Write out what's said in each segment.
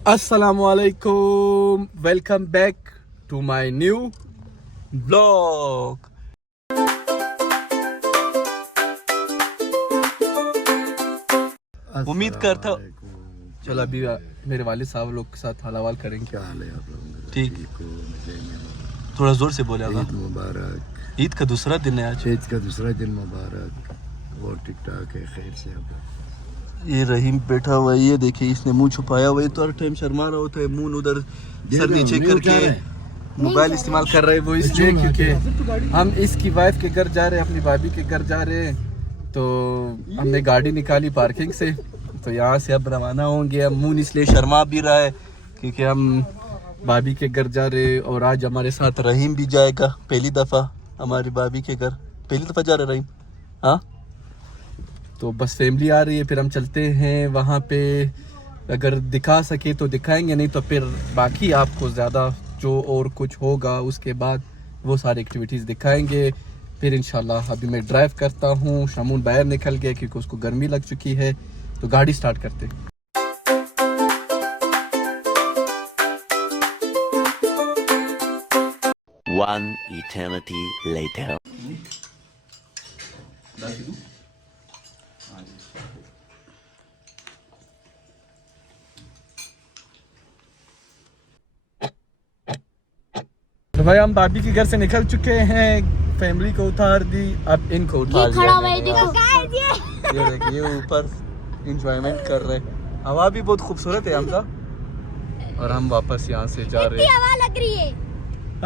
Assalamualaikum. Welcome back to my new vlog. उम्मीद करता हूँ चलो अभी मेरे वालिद साहब लोग के साथ हलावाल करेंगे। क्या हाल है आप लोगों का? ठीक, थोड़ा जोर से बोले। ईद मुबारक। ईद का दूसरा दिन है आज। ईद का दूसरा दिन मुबारक। और ठीक ठाक है, खैर से आप। ये रहीम बैठा हुआ है, ये देखिए इसने मुंह छुपाया हुआ है, तो हर टाइम शर्मा रहा होता है, मुंह उधर सर नीचे करके मोबाइल इस्तेमाल कर रहे हैं। वो इसलिए क्योंकि हम इसकी वाइफ के घर जा रहे हैं, अपनी भाभी के घर जा रहे हैं, तो हमने गाड़ी निकाली पार्किंग से, तो यहाँ से अब रवाना होंगे। अब मुंह इसलिए शर्मा भी रहा है क्योंकि हम भाभी के घर जा रहे हैं, और आज हमारे साथ रहीम भी जाएगा। पहली दफ़ा हमारी भाभी के घर पहली दफ़ा जा रहे रहीम। हाँ, तो बस फैमिली आ रही है, फिर हम चलते हैं वहाँ पे। अगर दिखा सके तो दिखाएंगे, नहीं तो फिर बाकी आपको ज़्यादा जो और कुछ होगा उसके बाद वो सारी एक्टिविटीज़ दिखाएंगे। फिर इंशाल्लाह अभी मैं ड्राइव करता हूँ, शामून बाहर निकल गया क्योंकि उसको गर्मी लग चुकी है, तो गाड़ी स्टार्ट करते हैं। One eternity later. तो भाई हम भाभी के घर से निकल चुके हैं, फैमिली को उतार दी, अब इनको उतार दिया मैंने। ये देखिए ऊपर एंजॉयमेंट कर रहे हैं, हवा भी बहुत खूबसूरत है हमजा, और हम वापस यहाँ से जा रहे हैं। हवा लग रही है।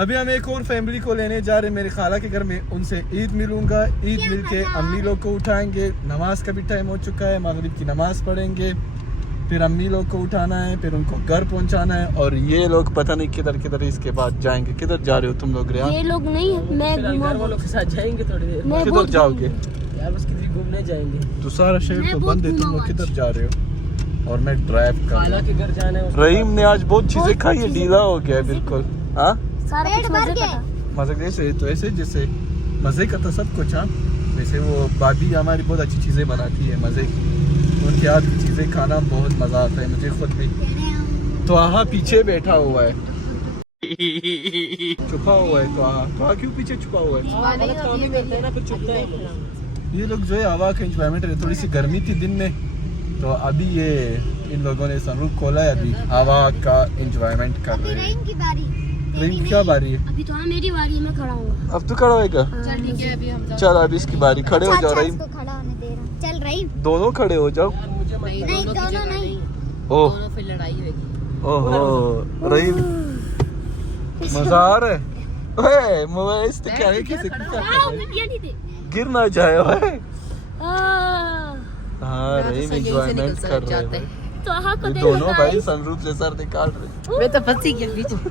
अभी हम एक और फैमिली को लेने जा रहे हैं मेरे खाला के घर में, उनसे ईद मिलूंगा। ईद मिलके अम्मी लोग को उठाएंगे, नमाज का भी टाइम हो चुका है, मगरिब की नमाज पढ़ेंगे, फिर अम्मी लोग को उठाना है, फिर उनको घर पहुंचाना है, और ये लोग पता नहीं किधर किधर इसके बाद जाएंगे। किधर जा रहे हो तुम लोग? ये लोग नहीं, मैं घर वालों के साथ जाएंगे थोड़ी देर। किधर जाओगे यार बस किसी घूमने जाएंगे। तो सारा शहर तो बंद है, तुम लोग किधर जा रहे हो? और मैं ड्राइव कर खाला के घर जाना है। रहीम ने आज बहुत चीजें खाई है, ढीला हो गया है बिल्कुल। हाँ, सारा कुछ मजे का। मजे जैसे तो ऐसे जैसे मजे का तो सब कुछ। हाँ, वैसे वो भाभी हमारी बहुत अच्छी चीजें बनाती है, मजे की, उनके हाथ की चीजें खाना बहुत मजा आता है मुझे खुद भी। तो आहा पीछे बैठा हुआ है, छुपा हुआ है। तो आहा क्यों पीछे छुपा हुआ है? ये लोग जो है हवा का एंजॉयमेंट है, थोड़ी सी गर्मी थी दिन में, तो अभी ये इन लोगों ने सनरूफ खोला है, अभी हवा का एंजॉयमेंट कर रहे हैं। रहीम क्या बारी है? अभी तो मेरी बारी है, मैं खड़ा हूँ। अब तो खड़ा होएगा? चल अभी इसकी बारी, खड़े हो जाओ रहीम। खड़ा होने दे रहा। चल रहीम, दोनों खड़े हो जाओ। नहीं दोनों नहीं। ओह फिर लड़ाई होगी। ओहो रहीम, मजा आ रहा है। ओए मोबाइल से क्या है, किसी गिर ना जाए ओए। हाँ रहीम एंजॉयमेंट कर रहे हैं। तो ये दोनों भाई सनरूफ से सर निकाल रहे। मैं तो फंसी गया बीच में।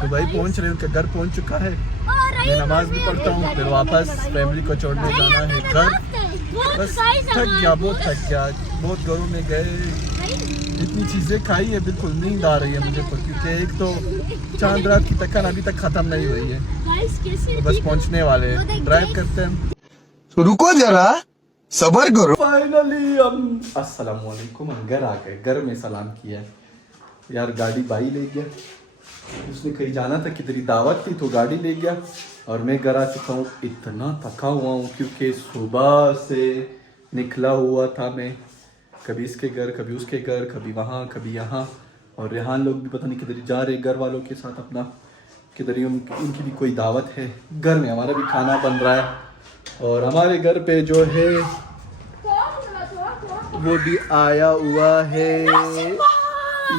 तो भाई पहुंच रहे, उनका घर पहुंच चुका है। मैं नमाज भी पढ़ता हूँ, फिर वापस फैमिली को छोड़ने जाना है घर। बस थक गया, बहुत थक गया, बहुत घरों में गए, इतनी चीजें खाई है, बिल्कुल नींद आ रही है मुझे तो, क्योंकि एक तो चांद रात की थकान अभी तक खत्म नहीं हुई है। तो बस पहुंचने वाले हैं, ड्राइव करते हैं। तो रुको जरा, सबर करो। फाइनली हम अस्सलामुअलैकुम, हम घर आ गए। घर में सलाम किया यार, गाड़ी भाई ले गया, उसने कहीं जाना था, किधर दावत थी, तो गाड़ी ले गया, और मैं घर आ चुका हूँ। इतना थका हुआ हूँ क्योंकि सुबह से निकला हुआ था मैं, कभी इसके घर, कभी उसके घर, कभी वहाँ, कभी यहाँ, और रेहान लोग भी पता नहीं किधर जा रहे घर वालों के साथ अपना, किधर ही उनकी भी कोई दावत है। घर में हमारा भी खाना बन रहा है, और हमारे घर पे जो है वो भी आया हुआ है।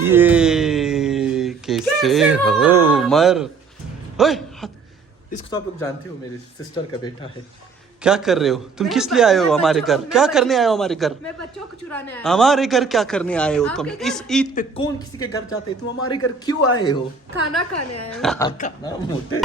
ये कैसे हो उमर? ओए इसको तो आप लोग जानते हो, मेरी सिस्टर का बेटा है। क्या कर रहे हो तुम? किस लिए आए हो हमारे घर? क्या करने आए हो हमारे घर? मैं बच्चों को चुराने आया। हमारे घर क्या करने आए हो तुम? इस ईद पे कौन किसी के घर जाते हैं? तुम हमारे घर क्यों आए हो? खाना खाने आया हूँ। खाना मोटे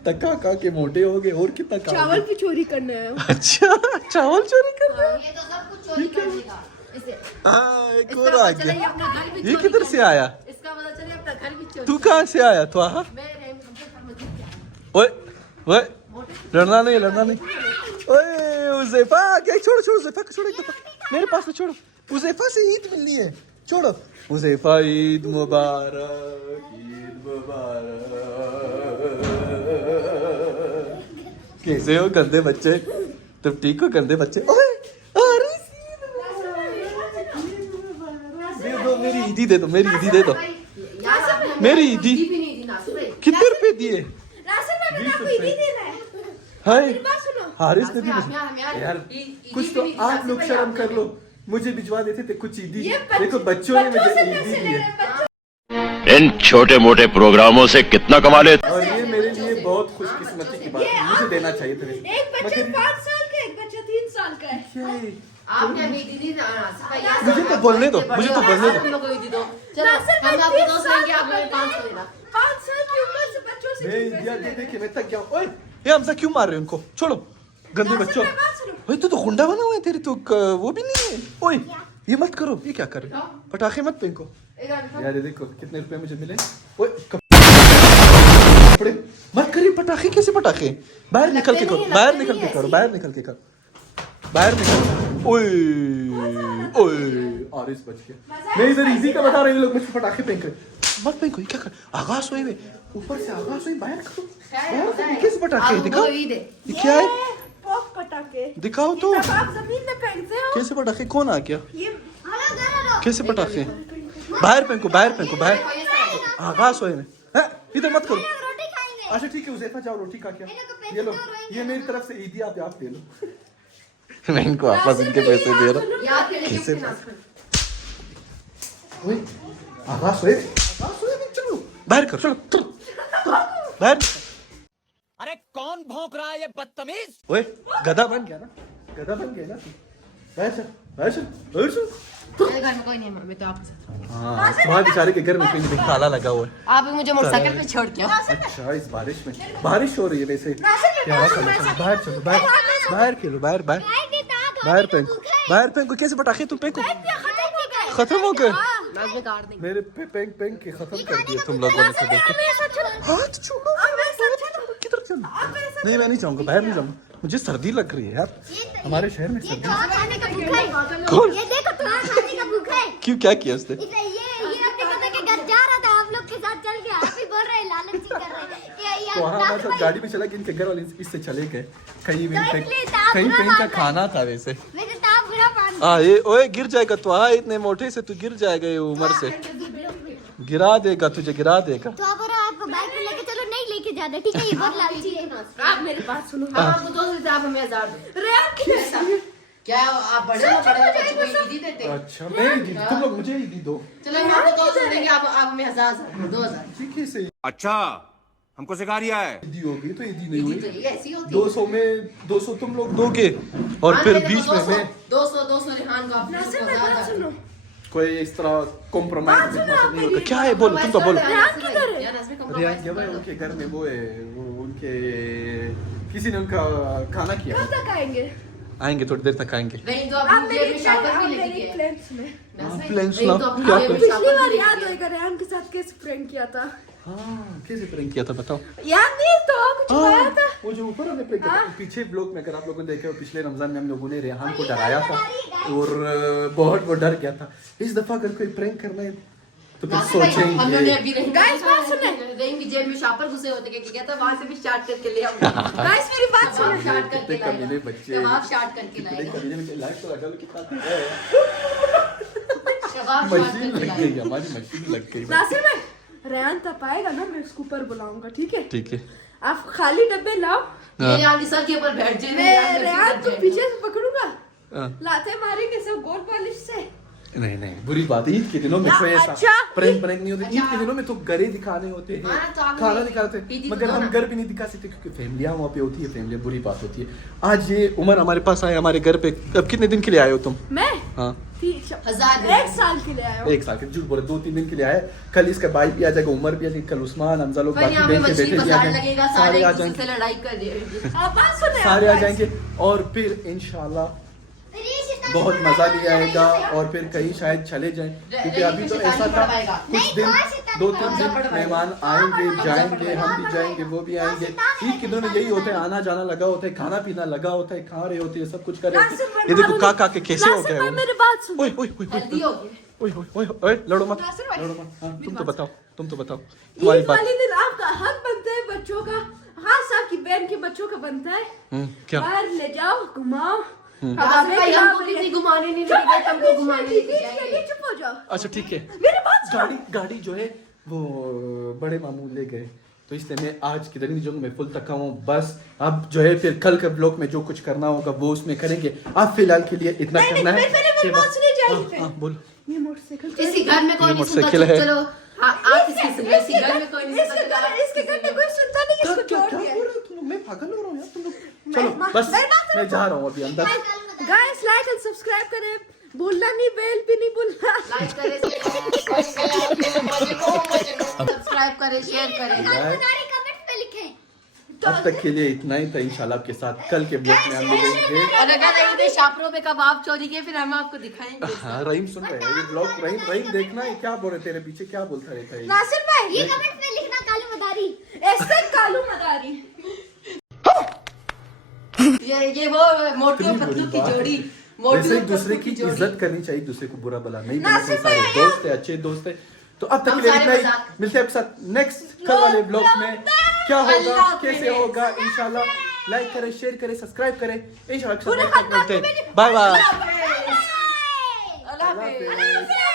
तका का के मोटे हो गए, और कितना चावल की चोरी करने आया हूँ। अच्छा, चावल चोरी कर रहे हो? ये तो सब कुछ चोरी कर देगा इसे। हाँ, एक और आ गया। ये किधर से आया? इसका पता चले अपना घर भी चोरी। तू कहाँ से आया? तो आहा, ओए ओए, लड़ना नहीं, लड़ना नहीं। ओए उज़ैफा, क्या छोड़ो छोड़ो, उज़ैफा को छोड़ो, मेरे पास से छोड़ो, हुज़ैफा से ईद मिलनी है, छोड़ो। हुज़ैफा ईद मुबारक, ईद मुबारक। कैसे हो गंदे बच्चे, तुम ठीक हो गंदे बच्चे? ओए आरिस ईद मुबारक। दे दो मेरी ईदी, दे दो मेरी ईदी, दे दो मेरी ईदी। भी नहीं दी नासुर भाई। कितने रुपए दिए? राशन में मैंने आपको ईदी देना है। हाय मेरी बात सुनो। हारिस ने भी हम यार ईदी कुछ भी तो नहीं दी, आप नासुर लोग भाई, शर्म आप कर भी लो। मुझे भिजवा देते थे कुछ ईदी। ये देखो बच्चों ने मुझे से ईदी पैसे ले दी रहे है हैं बच्चों। इन छोटे मोटे प्रोग्रामों से कितना कमा लेते और ये मेरे लिए बहुत खुशकिस्मती की बात है, मुझे देना चाहिए था। एक बच्चा 5 साल का, एक बच्चा 3 साल का है। आपने अभी दी थी नासिर भाई, यहाँ मुझे तो बोलने दो, मुझे तो बोलने दो। हम लोग को ईदी दो। चलो नासिर भाई, हम आपके 30 दोस्त साल लेंगे, आप का मेरे 500 देना। 5 साल की उम्र से बच्चों से मैं क्यों इंडिया पैसे ले दे रहे के मैं थक गया। ओए ये हमसा क्यों मार रहे हो उनको? छोड़ो गंदे नासिर बच्चों। भाई, बात सुनो। ओए तू तो गुंडा बना हुआ है, तेरी तो वो भी नहीं है। ओए ये मत करो, ये क्या कर रहे हो? पटाखे मत फेंको यार। ये देखो कितने रुपए मुझे मिले। ओए कपड़े मत करिए, पटाखे कैसे पटाखे? बाहर निकल के करो, बाहर निकल के करो, बाहर निकल के करो, बाहर निकल। ओए ओए आरिस बच गया। मैं इधर इजी का बता रही हूँ, लोग मुझ पे पटाखे फेंक रहे। मत फेंको, ये क्या कर? आगाज हुए में ऊपर से आगाज हुई, बाहर करो। बाहर कैसे पटाखे? दिखाओ ये क्या है, पॉप पटाखे। दिखाओ तो जब आप जमीन में फेंकते हो कैसे पटाखे। कौन आ गया? ये कैसे पटाखे? बाहर फेंको, बाहर फेंको, बाहर। आगाज हुए में हैं? इधर मत करो। रोटी खाएंगे। अच्छा ठीक है उज़ैफा, जाओ रोटी खा के आओ। ये लो, ये मेरी तरफ से ईदी आप ले लो। मैं इनको आपस इनके पैसे दे रहा हूँ। याद के लिए कैसे? कितने नासिर भाई? ओए आगाज हुए, चलो बाहर करो, चलो बाहर। अरे कौन भौंक रहा है ये बदतमीज? ओए गधा बन गया ना, गधा बन गया ना तू। बाहर चल, बाहर चल, बाहर चल। मेरे घर में कोई नहीं है, मैं तो आपके साथ हूँ। हाँ तुम्हारे बेचारे के घर में कहीं ताला लगा हुआ है। आप भी मुझे मोटरसाइकिल पे छोड़ के आओ। अच्छा इस बारिश में, बारिश हो रही है वैसे। क्या चलो चलो, बाहर चलो, बाहर बाहर खेलो, बाहर बाहर बाहर फेंको, बाहर फेंको। कैसे पटाखे तुम फेंको? खत्म हो गए मैं काट देंगे। मेरे पे पेंक पेंक के खत्म कर दिए तुम लोगों ने। तो देखो हाथ छूलो, किधर चल? नहीं मैं नहीं जाऊंगा, बाहर नहीं जाऊंगा, मुझे सर्दी लग रही है यार। हमारे शहर में सर्दी। खाने का भूखा है। कौन? ये देखो तुम्हारा खाने का भूखा है। क्यों, क्या किया उसने? ये अपने पता के घर जा रहा था, आप लोग के साथ चल के आप ही बोल रहे हैं, लालच ही कर रहे हैं कि ये तो वहाँ हमारे साथ गाड़ी में चला कि इनके घर वाले इससे चले गए कहीं भी, कहीं पे इनका खाना था वैसे। मेरे ताप बुरा पान। हाँ ये ओए गिर जाएगा तो, हाँ इतने मोटे से तू गिर जाएगा, ये उम्र से गिरा देगा तुझे, गिरा देगा। तो आप आपको बाइक पे लेके चलो, नहीं लेके जाना ठीक है? ये बहुत लालची है। आप मेरी बात सुनो। हम आपको 200 देते, आप हमें 1000 दो। रेयान की क्या आप बड़े हो, बड़े बच्चे को ईदी देते? अच्छा मैं ईदी, तुम लोग मुझे ईदी दो। चलो हम आपको 200 देंगे, आप हमें 1000 2000। ठीक है सही। अच्छा हमको सिखा रिया है। ईदी होगी तो ईदी नहीं ईदी हुई। तो ये ऐसी होती है। 200 में 200 तुम लोग दोगे और फिर बीच में मैं 200 रिहान को आप नासिर भाई, बात सुनो। कोई इस तरह कॉम्प्रोमाइज नहीं होगा। क्या है बोलो, तुम तो बोलो। रियान ये भाई उनके घर में वो है, वो उनके किसी ने उनका खाना किया। कब तक आएंगे? आएंगे थोड़ी देर तक आएंगे। नहीं तो आप अपनी जेब मेरी में शॉपर भी लेके मेरी गए। प्लेन्स में। प्लेन्स नहीं ना, तो अपनी क्या जेब में प्लेन्स? पिछली शॉपर बार भी याद लेके गए। होगा रेहान के साथ कैसे प्रैंक किया था? हाँ कैसे प्रैंक किया था बताओ। याद नहीं तो कुछ हुआ था। वो जो ऊपर हमने प्रैंक किया था, पीछे ब्लॉग में अगर आप लोगों ने देखे हो, पिछले रमजान में हम लोगों ने रेहान को डराया था और बहुत वो डर गया था। इस दफा अगर कोई प्रैंक करना है तो फिर नासिर भाई, हम लोगों ने सोचेंगे। अभी Guys, बात सुने। रहीम की जेब में शॉपर घुसे होते क्या कहता वहां से भी स्टार्ट करके ले आओ। गाइस मेरी बात कबाब सुनो। स्टार्ट करके कितने कमीने लाएगा। बच्चे। कबाब स्टार्ट करके कितने लाएगा। कमीने बच्चे। लाइफ तो लगा लो कितना है। कबाब स्टार्ट मशीन करके लग लाएगा। गई, हमारी मशीन लग गई। नासिर भाई, रेहान तब आएगा ना, मैं उसको ऊपर बुलाऊंगा ठीक है? ठीक है। आप खाली डब्बे लाओ, ये यहाँ सर के ऊपर बैठ जाए। मैं रेहान को पीछे से पकड़ूंगा, हाँ। लाते मारेंगे सब गोल पॉलिश से। नहीं नहीं बुरी बात है, ईद के दिनों में कोई ऐसा अच्छा। प्रैंक नहीं होते। ईद के दिनों में तो घरे दिखाने होते हैं, हाँ, तो आप खाना नहीं- दिखाते ईदी हैं, तो मगर दो हम ना। घर भी नहीं दिखा सकते क्योंकि फैमिलियाँ वहाँ पे होती है। फैमिली बुरी बात होती है। आज ये उमर हमारे पास आए हमारे घर पे। अब कितने दिन के लिए आए हो तुम? मैं हाँ 1000 एक साल के लिए आया हूँ। 1 साल के, झूठ बोले 2-3 दिन के लिए आए। कल इसका भाई भी आ जाएगा, उमर भी आ जाएगी, कल उस्मान हमजा लोग भाई बाकी यहाँ पे बहन के मछली बेटे भी आ बाजार जाएंगे, लगेगा, सारे सारे आ एक दूसरे जाएंगे, से लड़ाई कर देंगे। आप बात सुने। सारे आ guys। जाएंगे और फिर इंशाल्लाह फिर ये शिफ्ट बहुत मजा भी आएगा और फिर कहीं शायद चले जाएं, क्योंकि अभी तो ऐसा था कुछ दिन 2-3 दिन मेहमान आएंगे जाएंगे, हम भी जाएंगे वो भी आएंगे। ईद के दिन यही होता है, आना जाना लगा होता है, खाना पीना लगा होता है, खा रहे होते हैं, सब कुछ कर रहे होते हैं। ये देखो काका के कैसे हो गए। मेरी बात सुन। ओए ओए ओए ओए ओए लड़ो मत लड़ो मत। हाँ तुम तो बताओ तुम्हारी ईद बात। वाले दिन आपका हक बनता है बच्चों का, खास आपकी बहन के बच्चों का बनता है, क्या बाहर ले जाओ घुमाओ। नासिर भाई हमको किसी घुमाने नहीं लेके गए, तुमको घुमाने लेके जाएंगे। चुप हो जाओ। अच्छा ठीक है, मेरी बात सुनो। गाड़ी जो है वो बड़े मामू ले गए, तो इसलिए मैं आज की दिन जो मैं फुल थका हूँ। बस अब जो है फिर कल के ब्लॉग में जो कुछ करना होगा वो उसमें करेंगे। अब फिलहाल के लिए इतना करना है। मेरी बात सुनी जाएगी। हाँ बोलो। ये मोटरसाइकिल इसी घर में कोई नहीं सुनता, मोटरसाइकिल है। चलो आप इसकी सुनिए, इसी घर में कोई नहीं सुनता। इसके घर में कोई सुनता नहीं, इसको क्या छोड़ क्या दिया। बोल रहे हो तुम लोग? मैं पागल हो रहा हूँ यार तुम लोग। चलो मैं- बस मेरी बात मैं जा रहा हूँ अभी अंदर। गाइस लाइक एंड सब्सक्राइब करें, भूलना नहीं, बेल भी नहीं भूलना। लाइक करें, सब्सक्राइब करें, शेयर करें। मदारी कमेंट में लिखें। अब तक के लिए इतना ही था। इंशाल्लाह आपके साथ कल के ब्लॉग में हम मिलेंगे। और अगर ईद शापरों में कबाब चोरी के फिर हम आपको दिखाएंगे। हाँ रहीम सुन रहे हैं ये ब्लॉग। रहीम देखना है क्या बोल रहे तेरे पीछे क्या बोलता रहता है ये? नासिर भाई ये कमेंट में लिखना कालू मदारी। ऐसे कालू मदारी। ये वो मोटू और पतलू की जोड़ी, मोटू वैसे और एक दूसरे पतलू की जोड़ी। इज्जत करनी चाहिए, दूसरे को बुरा भला नहीं बोलना नासिर चाहिए। सारे भाई, दोस्त है, अच्छे दोस्त है। तो अब तक हम के लिए सारे इतना ही। मजाक। मिलते हैं आपके साथ नेक्स्ट कल वाले ब्लॉग में। क्या होगा अल्लाह कैसे हाफिज़। होगा इंशाल्लाह। लाइक करें, शेयर करें, सब्सक्राइब करें। इंशाल्लाह मिलते हैं। Bye bye. अल्लाह हाफिज़।